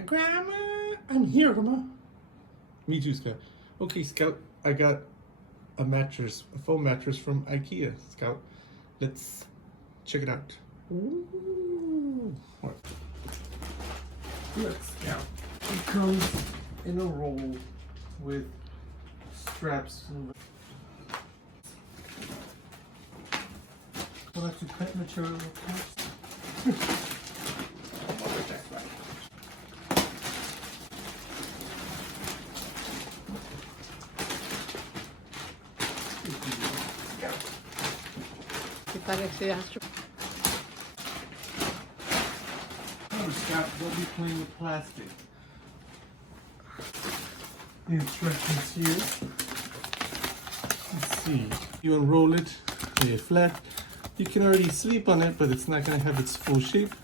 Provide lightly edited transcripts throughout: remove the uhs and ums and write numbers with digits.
Grandma, I'm here, Grandma. Me too, Scout. Okay, Scout, I got a mattress, a foam mattress from IKEA, Scout. Let's check it out. Ooh. What? Look, Scout. It comes in a roll with straps. We'll have to cut material first. Oh, Scott, don't be playing with plastic. The instructions here. Let's see. You unroll it, lay it flat. You can already sleep on it, but it's not going to have its full shape.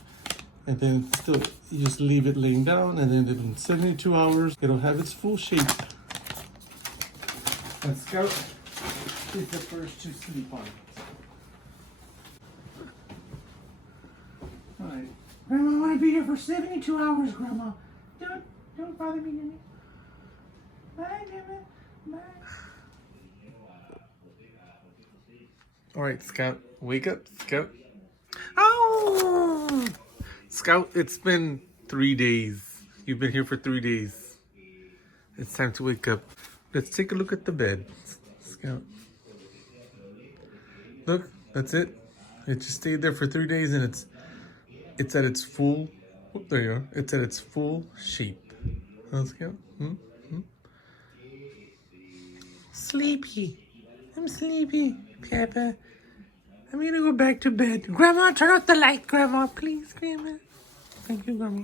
And then still, you just leave it laying down, and then in 72 hours, it'll have its full shape. And Scout is the first to sleep on it. Alright. Grandma, I want to be here for 72 hours, Grandma. Don't bother me, Jimmy. Bye, Jimmy. Bye. Alright, Scout. Wake up, Scout. Oh! Scout, it's been 3 days. You've been here for 3 days. It's time to wake up. Let's take a look at the bed, Scout. Look, that's it. It just stayed there for 3 days, and it's at its full. Oh, there you are. It's at its full shape. Huh, Scout? Sleepy. I'm sleepy, Peppa. I'm gonna go back to bed. Grandma, turn off the light, Grandma. Please, Grandma. Thank you, Grandma.